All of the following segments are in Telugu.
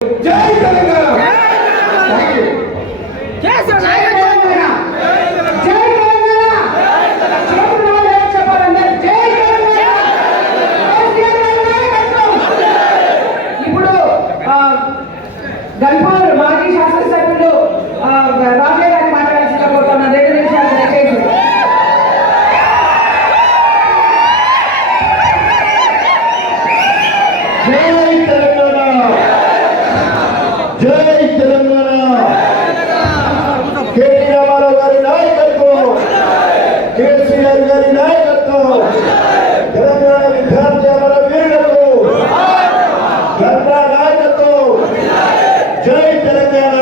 జై తెలంగాణ. ఇప్పుడు గన్పూర్ మాజీ శాసనసభ్యులు రాజయ్య గారిని మాట్లాడాల్సిన కోరుతున్నా. 2 నిమిషాలు దయచేసి. జై తెలంగాణ. జై తెలంగాణ. కేటీ రామారావు గారి నాయకత్వం, కేసీఆర్ గారి నాయకత్వం, తెలంగాణ విద్యార్థి అమర వీరులకు గర్భా నాయకత్వం. జై తెలంగాణ.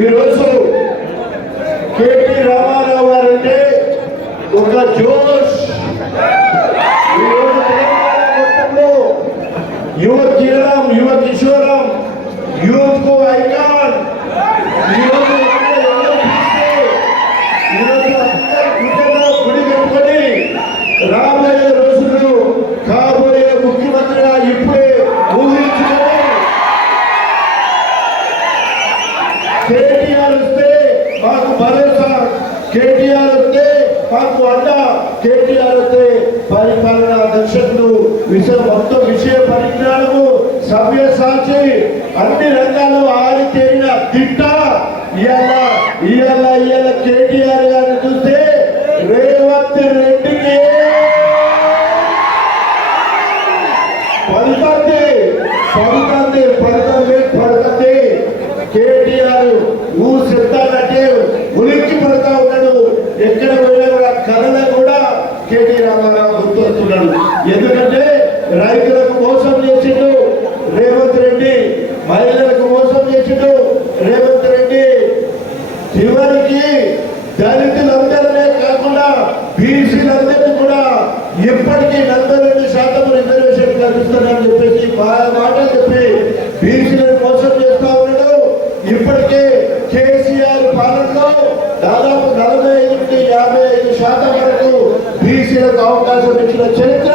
ఈరోజు కేటీ రామారావు గారు అంటే ఒక జోష్. ఈరోజు తెలంగాణ మొత్తంలో యువ కిరణం, యువ కిషోరం, యూత్ కు ఐకాన్. ఈరోజు గుడి పెట్టుకొని రాబోయే రోజుల్లో కాబోయే ముఖ్యమంత్రిగా ఇప్పుడే ఊహించుకొని కేటీఆర్ వస్తే మాకు భరోసా, కేటీఆర్ వస్తే మాకు అండ, కేటీఆర్ వస్తే పరిపాలనా దక్షతలు మొత్తం విషయ పరిజ్ఞానము, సవ్యసాచి, అన్ని రంగాల్లో ఆరితేరిన దిట్ట. ఇవాళ కేటీఆర్ గారిని చూస్తే రేవంత్ రెడ్డికి పడుతుంది. కేటీఆర్ ఊసెత్తాలంటే ఉలిక్కి పడుతూ ఉన్నాడు. ఎక్కడ పోయినా కూడా కథలో కూడా కేటీ రామారావు గుర్తొస్తున్నాడు. ఎందుకంటే రైతులకు మోసం చేసిండు రేవంత్ రెడ్డి, మహిళలకు మోసం చేసిండు రేవంత్ రెడ్డి. చివరికి దళితులందరినే కాకుండా బీసీలందరినీ కూడా ఇప్పటికీ 42% రిజర్వేషన్ కల్పిస్తానని చెప్పేసి మాటలు చెప్పి బీసీలను మోసం చేస్తా ఉన్నాడు. ఇప్పటికే కేసీఆర్ పాలనలో దాదాపు 45-55% వరకు బీసీలకు అవకాశం ఇచ్చిన చరిత్ర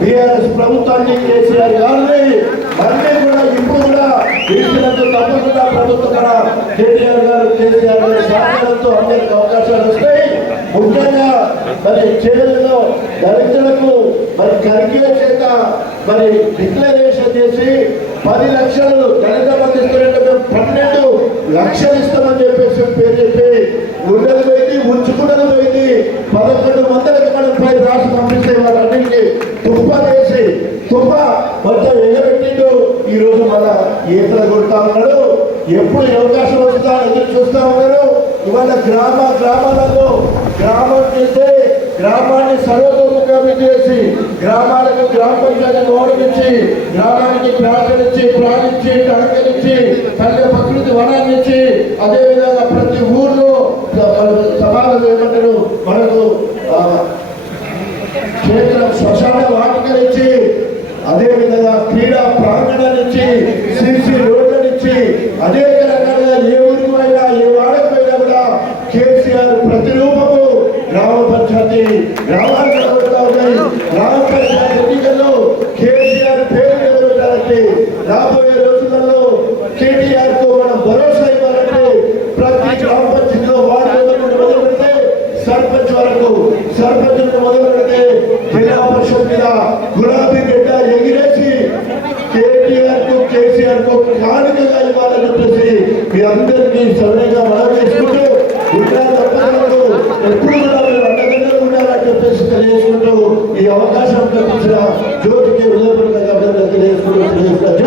బీఆర్ఎస్ ప్రభుత్వాన్ని, కేసీఆర్ గారిని. మళ్ళీ కూడా ఇప్పుడు కూడా బీసీలకు తప్పకుండా ప్రభుత్వం కూడా కేటీఆర్ గారు, కేసీఆర్ గారి సహకారంతో అందరికి అవకాశాలు వస్తాయి. ముఖ్యంగా మరి చేతుల్లో దళితులకు మరి ఖర్గే చేత మరి డిక్లరేషన్ చేసి 10 లక్షలు దళిత మంది ఇస్తున్నట్టు 12 లక్షలు ఇస్తామని చెప్పేసి పేరు చెప్పి గుండెలు పోయింది, ఉంచుకున్నది పోయింది. 1100 మనం పై రాసి పంపిస్తే వాళ్ళన్నింటినీ తుప్పేసి మొత్తం ఎగబెట్టిండు. ఈ రోజు మళ్ళా ఈతలు కొడతా ఉన్నాడు. ఎప్పుడు అవకాశం వస్తుందా ఎదురు చూస్తా ఉన్నారు. ఇవాళ గ్రామాలలో గ్రామం చేస్తే గ్రామాన్ని సర్వతోముఖాభివృద్ధి చేసి గ్రామాలకు గ్రామ పంచాయతీ గౌరవం ఇచ్చి, గ్రామానికి ప్రార్థనిచ్చి, ప్రాణించి, టంకనిచ్చి, తల్లి ప్రకృతి వనాన్ని ఇచ్చి, అదేవిధంగా ప్రతి ఊర్లో సమాజం ఏమంటారు మనకు క్షేత్రం శ్మశాన వాటికలిచ్చి, అదేవిధంగా క్రీడా ప్రాంగణాన్ని ఇచ్చి, సిసి రోడ్లను ఇచ్చి, అనేక రకాలుగా ఏ ఊరికి పోయినా ఏ వాడకు పోయినా కూడా కేసీఆర్ ప్రతిరూపము గ్రామ పంచాయతీ గ్రామాలు కనబడతా ఉన్నాయి. గ్రామ పంచాయతీ ఎన్నికల్లో కేసీఆర్ పేరు నిలబెట్టాలంటే, రాబోయే రోజులలో కేటీఆర్ కు మనం భరోసా ఇవ్వాలంటే ప్రతి గ్రామ పంచాయతీలో వార్డు మొదలు పెడితే సర్పంచ్ వరకు, సర్పంచ్ మొదలు పెడితే జిల్లా పరిషత్ మీద గులాబీ గడ్డ ఎగిరేసి కేసీఆర్ కు కానుకగా ఇవ్వాలని చెప్పేసి మీ అందరికీ సరళంగా మనం చేసుకుంటూ ఎప్పుడు కూడా మీరు అండగా ఉండాలని చెప్పేసి తెలియజేసుకుంటూ ఈ అవకాశం కల్పించిన జ్యోతికి హృదయపూర్వకంగా